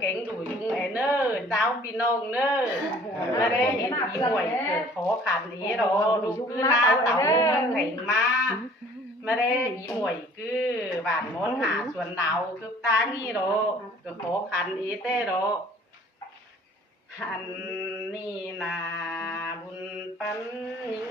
เก่งดูยุงไอ้เนอเจ้าพี่น้องเนอมาได้เห็นอีหน่วยเกิดขอขันนี้เราดูคือหน้าเต่ามันแข็งมาได้อีหน่วยคือบ้านมดหาสวนดาวคือตางี้เราก็ขอขันอีเต้เราอันนี้นาบุญปันยิง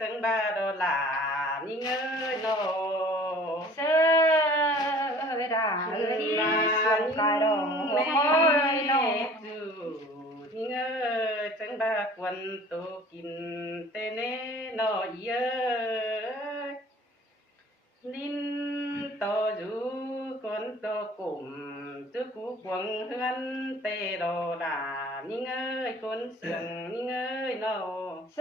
จังบาดอลานี่เงยโนเสดาเอ้ยสวนกายดอกหัวคอยโนจูนี่เงยจังบาควันตูกินเตเนโนเยลินโตจูคนโตกลุ่มจุกูควงเฮือนเตโดดานี่เงยคนเสียงนี่เงยโนเส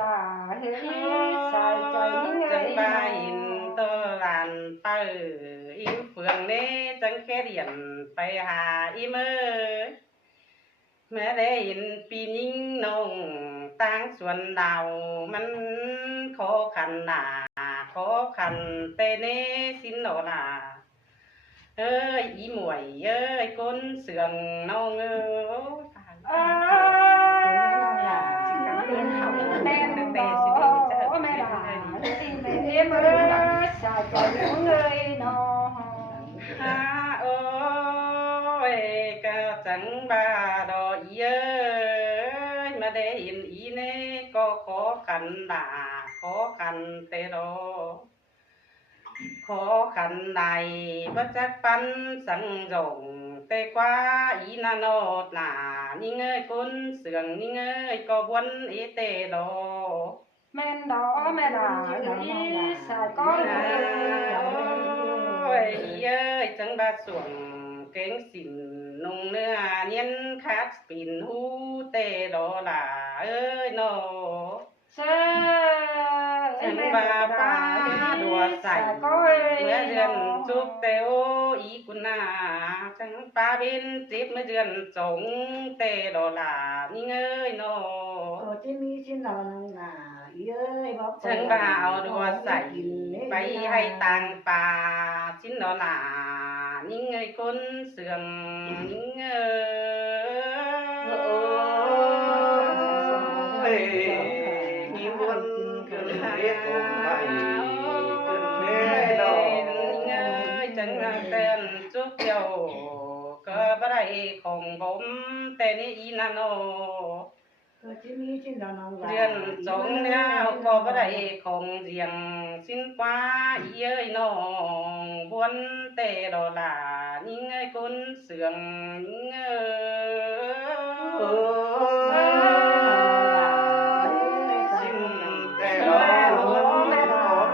ดาเฮ้ยสายใจนี่ไง จังบาอินโตลานเปิอิมเฟืองเน่จังแค่เดียนไปหาอิเมอแม่ได้ยินปีนิ่งนงตั้งส่วนดาวมันขอขันหนาขอขันเตเนสินโนนาเอ้ยอีหมวยเอ้ยก้นเสื่องน้องเอ้แม่ดอกแม่ดาสิแม่เอ็มเอ้ยสายใจของเอ้ยน้องโอ้ยก็จังบาดอเย้ยมาได้ยินอีเน่ก็ขอขันด่าขอขันเตโรขอขันใดประจักปันสังจงแต่กว่าอีนาโนดหนานี่เงยกุนเสื่องนี่เงยก็บวนอีเตโรแม่ดอกแม่ดาเอ้ยสายก้อนเอ้ยเย้ยจังบาสวงเก่งสินนุ่งเนื้อเนียนคัดปิ่นหูเตโดลาเอ้ยโนจังบาป้าดัวใส่เมื่อเดือนจุกเตโออีกุนาจังป้าบินจิบเมื่อเดือนจงเตโดลานี่เอ้ยโนจะมีชิ้นนอนหนาเย้ยบอก ฉันบ่าเอาดัวใส่ไปให้ตังป่าชิ้นนอหลานิ่งเงยก้นเสื่อมนิ่งหิววนขึ้นเรียกผมไปขึ้นเรียกดอกเงยจังเต้นจุกเดียวก็บ่ได้ของผมแต่นี่อีนาโนจะมีชิ้นนอนเรียนจงแล้วก็บ่ได้ของเสียงสิ้นกว่าเย้ยน้องบวนเตโดลานิ่งเงยกุนเสื่องนิ่งสิ้นแต่ดอก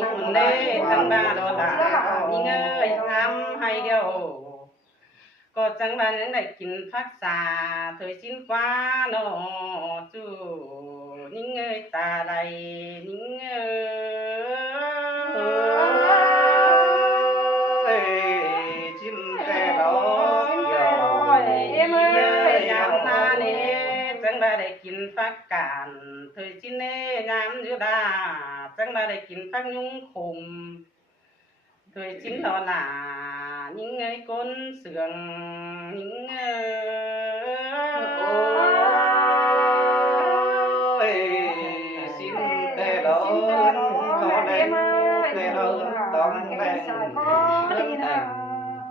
คุณเด้จังบาโดลานิ่งเงยทำให้เดียวก็จังบานยังได้กินพักษาเธอสิ้นกว่าโนจูนิ่งเงยตาไหลนิ่งสิ้นแต่ดอกยอยามนาเนจังบาได้กินพักการเธอสิ้นเนยามอยู่ดาจังบาได้กินพักยุงขมเธอสิ้นดอลานิ่งเงยก้นเสื่องนิ่งสิ้นแต่ดอกขอได้แต่เราต้องแต่ง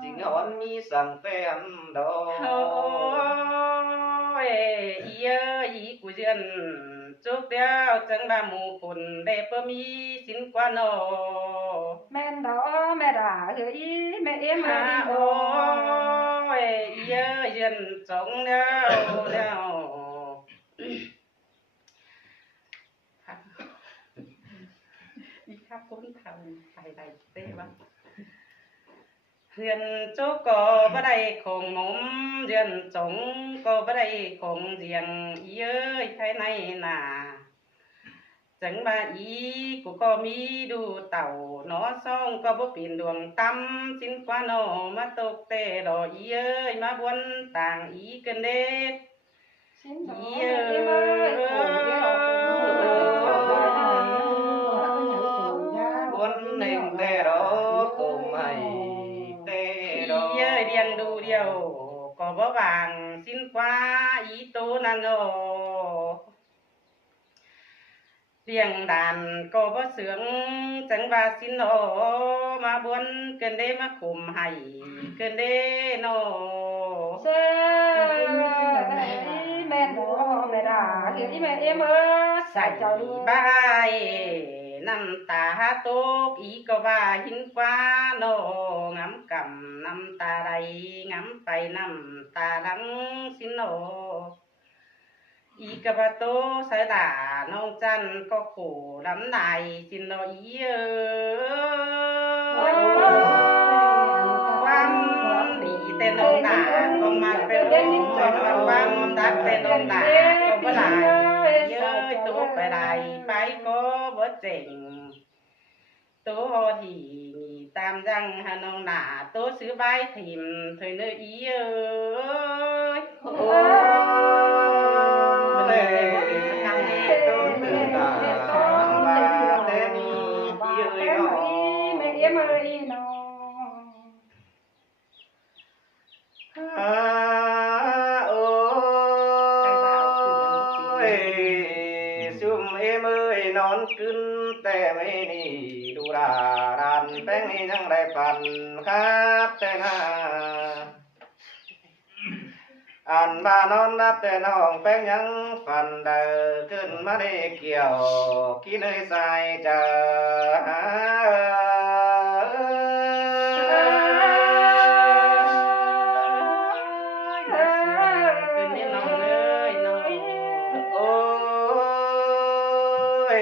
จริงหอนมีสั่งแต้มดอกโอ้ยเยอะอีกูเดือนจุกเดียวจังบาหมู่คนได้เพิ่มมีสินกว่าโนแม่ดอกแม่ดาเอ้ยแม่เอ็มเอ้ยโอ้ยเยอะเยือนจงแล้วอีข้าพ้นเขาไปได้เต้บ้างเรือนจุกก็บ่ได้ของหมุมเรือนจงก็บ่ได้ของเสียงเย้ยภายในนา จังว่าอีกูก็มีดูเต่าหนอซ่องก็บ่เป็นดวงตำสิ้นกว่าหนอมาตกแต่ดออีเอ้ยมาบวนต่างอีกันเด็ด xin đó em ơi khổ cái họ buồn nên tê đó cùng mày tê อี đó เอ้ยเรียงดูเดียวก็บ่บางสิ้นกว่าอีโตนั่นโอเรียงด่านก็บ่เสืองจังว่าสิ้นโอมาบวนเกินเด้มาคุมให้เกินเด้โน xe mẹ đó mẹ đã thì mẹ em ơi ใส่ sao cho บายน้ำตาตกอีก็ว่าหินกว่าโนงำกำน้ำตาไหลงำไปน้ำตาดังสินโนอีกะบะโตสายตาน้องจันก็ขู่ลำนายสินโนอีเอ้ยความดีแต่น้องตาก็มาเป็นลูกจนว่าความตักแต่น้องตาก็บ่ได้เย้ยตัวไปได้ไปก็บ่เจ๋งตัวที่มีตามจังหาน้องหน้าตัวซื้อใบถิ่มเถยเนื้ออีเอ้ย tê tôi tự ta và tê ni yêu nó mẹ em ơi nó ôi sum em ơi nón cứng tè mấy nì đủ đà đàn bánh ni nhang đại phần khắp tè na anh ba non đáp tè nong bánh nhang phần đờiขึ้นมาได้เกี่ยวกินเอ้ยใส่เจคืนนี้น้องเลยน้อง โอ้ย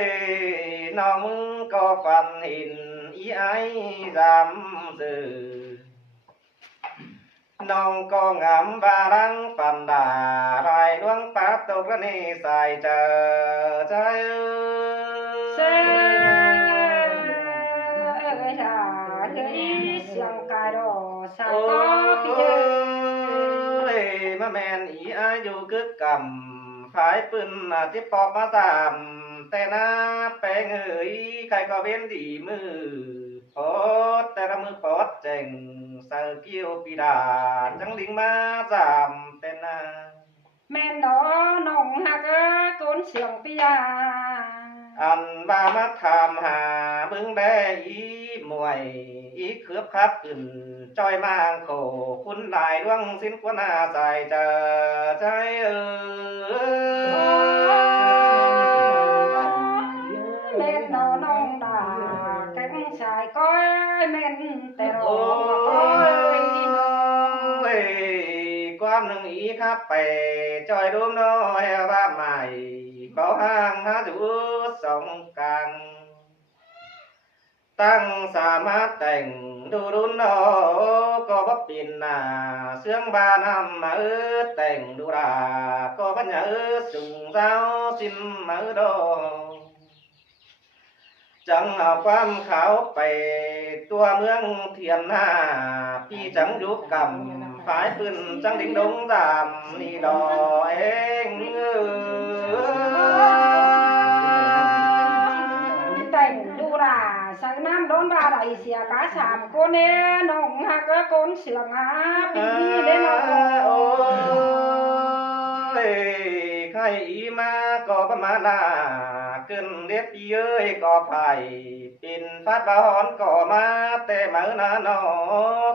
น้องมึงก็ฝันเห็นอีไอ้จำสื่อน้องก็งำบารังฝันด่ารายดวงปัดตกระเนใส่เจอใจ xe ơi là thấy xiang cài đỏ sao โอ้ có biết ยมาแมนอีอายุกึกกำฝายปืนที่ปอบมาสามแต่หน้าแปลงเอ๋ยใครก็เว้นดีมือโพดแต่ละมือโพดเจ๋งเสือเกี้ยวปีดาจังลิงมาสามแต่หน้า men đó nồng hạt cốn xiang pia อันบามาถามหาเบิ่งได้อีมวยอีเครือบคับขึ้นจอยมางโขคุณหลายดวงสิ้นกว่าหน้าใส่เจอใจเออ men đó nồng đà cánh xài coi men tè โอ้ rồi ยความหนึ่งอีครับไปจอยร่วมน้อยว่าใหม่เบาห่างหาดูสองกัน ตั้งสามารถแต่งดูรุนโอก็บ่ปินหน้าเสื่องบานำมาแต่งดูราก็บัญญัติสุงเจ้าสิ้นมาโดจังเอาความขาวไปตัวเมืองเทียนหน้าพี่จังยุกกำฝ่ายปืนจังดิ่งดงดำนี่ดอเองtỉnh đu đà sáng năm đón ba đại xìa cá sàm cô nè nồng hạt cốn xiang á pi đến nó โอ้ยใครอีมาก็ประมาณน่าเกินเด็ดเย้ยก็ไผ่ปินฟาดบาหอนก็มาแต่เมื่อนาหนอ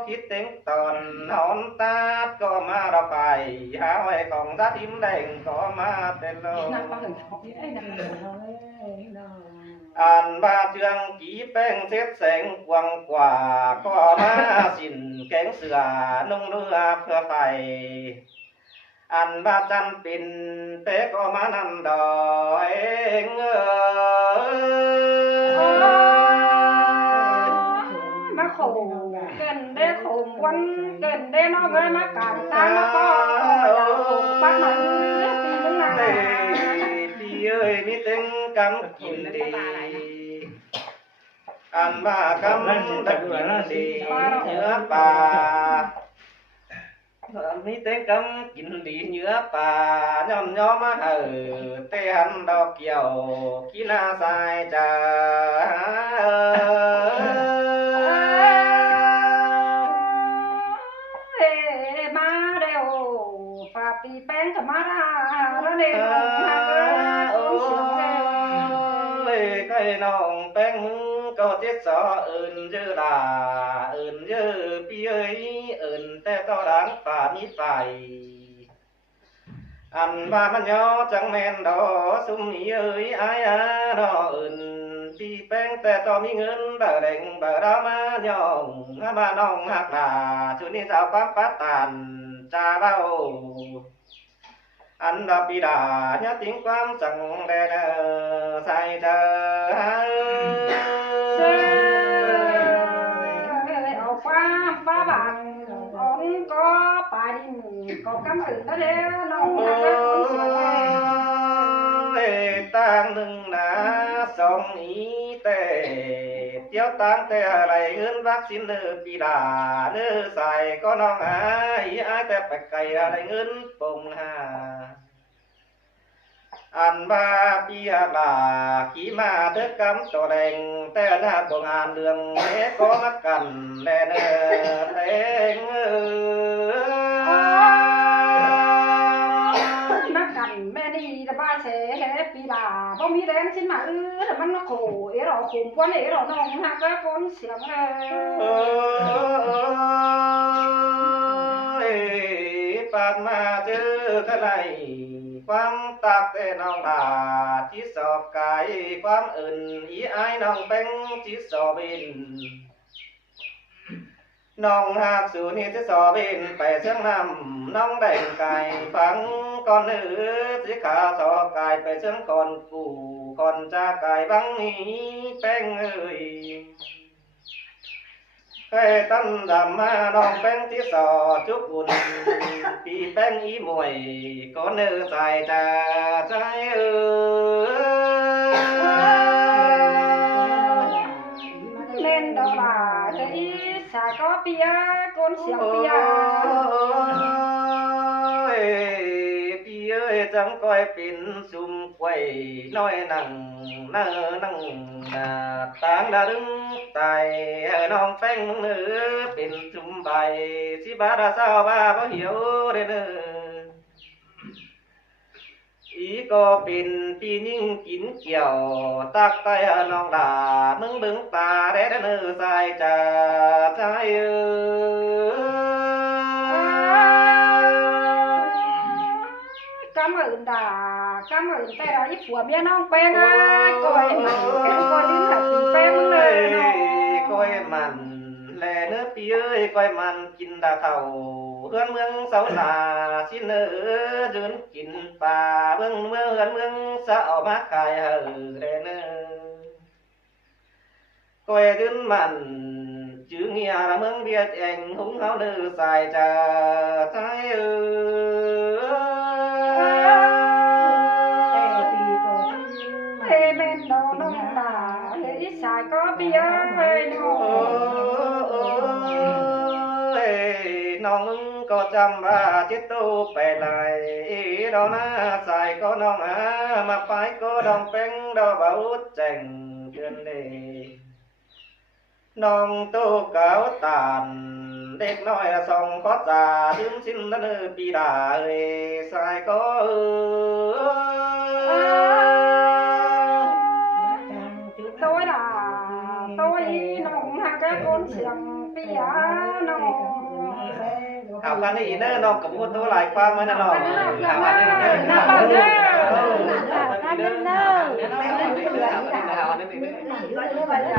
คิดถึงตอนหอนตาดก็มาเราไปหาไว้ของรัดอิ่มแดงก็มาแต่โล อ่านบาเจืองกี่แป้งเซ็ดแสงกวางกว่าก็มาสินแกงเสือนุ่งเรือเพื่อไฟอันบาจันปินเป๊กก็มานันดอยเองmá khổ gần đây khổ quân gần đây nó gây má cảm ta nó có khổ bắt mà pi lúc nào พี่ พี่เอ้ยมีเต็งกำกินดีอันมากำดักกินดีเนื้อปลามีเต็งกำกินดีเนื้อปลาย้อมย้อมมาเตะหันดอกเกี่ยวกีนาสายจ้า มาเร็วฝากปีแป้งกับมาราแล้วเนี่ยฮักเอ้ย โอ้ยใครน้องแป้งก็เจ็ดสอเอินเยอะลาเอินเยอะพี่เอ้ยเอินแต่ต่อดังฝ่ามีไฟอันว่ามันย่อจังแม่นดอซุ่มนี้เอ้ยอายดอเอินพี่แป้งแต่ต่อมีเงินบ่แดงบ่ดามาย่องมาน้องหักลาชุดนี้สาวความปัตตันจ้าเบ้า anh đã bị đà nhớ tiếng quán chẳng đè sai chờ ở qua ba bạn ông có bà đi có cắm ửng đó đấy nông tang nưng na song ý tê tiêu tang tê lại hơn vaccine nữ bị đà nữ xài có non ai tê bạch cày lại hơn bông hà anh ba bia bà khi mà thức cắm tổ đèn tê na bông an đường để có mắt cần đèn đènแม่นี่จะบ้าเฉยปีดาบ่มีแรงชิ้นมาแต่มันโขเอ๋หรอขุมก้อนเอ๋หรอนองหักก็ก้นเสียงปาดมาเจอกันไหนความตักแต่น้องดาที่สอบกายความอื่นอีไอ้น้องเป็นที่สอบบินน้องหากสู่นี่ที่สอบบินไปเชียงนำน้องแดงไก่ฟังก่อนเนื้อที่ขาสอบกายไปเชียงก่อนกูก่อนจะกายบังนี้แป้งเอ้ยเคยตั้งดำมาน้องแป้งที่สอจุกอุ่นปีแป้งอีมวยก่อนเนื้อใส่จะใจเอ้ยเล่นดอกลาเฮ้ยสายก็เปียก้นเสียงเปียchẳng coi pin xung quay nói nằng tang đã đứng tại non phèn nữa pin xung bài si ba ra sao ba bao hiểu đây nữa ý có pin pi nhưng kín kiểu tắc tay non đà mừng bừng ta để nữa sai trà trái cảm ơn tay đó với phùa bia non quen á coi mặn coi đến là tìm quenเลยcoi mặn lè nước pi ơi coi mặnกินดาเข่าเฮือนเมืองเสาหลาสิเนื้อยืนกินปลาเมืองเมืองสะออกมาขายเดเนื้อcoiยืนmặn chữ nghe là mừng biết anh húng háo nữ xài trà trái bên đồ nông đà để xài có bia hơi nó mừng có chăm ba chiếc tô bè lại đó na xài có nó mà phải có đồng bánh đó bảo chành chân đềน้องโตเก่าตานเด็กน้อยส่องขอจ่าถึงสิ้นนั้นปีดาสายก็tôi là tôi nông hàng cái con xiềng bia nông เอาคันนี้เนอน้องกับพูดตัวหลายความมันน่ะน้อง